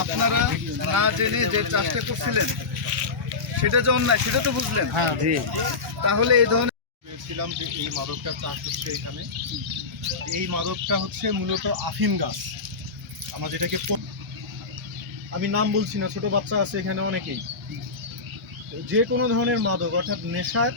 আপনারা না জেনে যে চাষটা করছিলেন সেটা যে অন্যায় সেটা তো বুঝলেন। হ্যাঁ তাহলে এই ধরনের পেয়েছিলাম যে এই মাদকটা চাষ হচ্ছে এখানে। এই মাদকটা হচ্ছে মূলত আফিম গাছ। আমরা যেটাকে আমি নাম বলছি না ছোট বাচ্চা আছে এখানে অনেকেই। যে কোনো ধরনের মাদক অর্থাৎ নেশার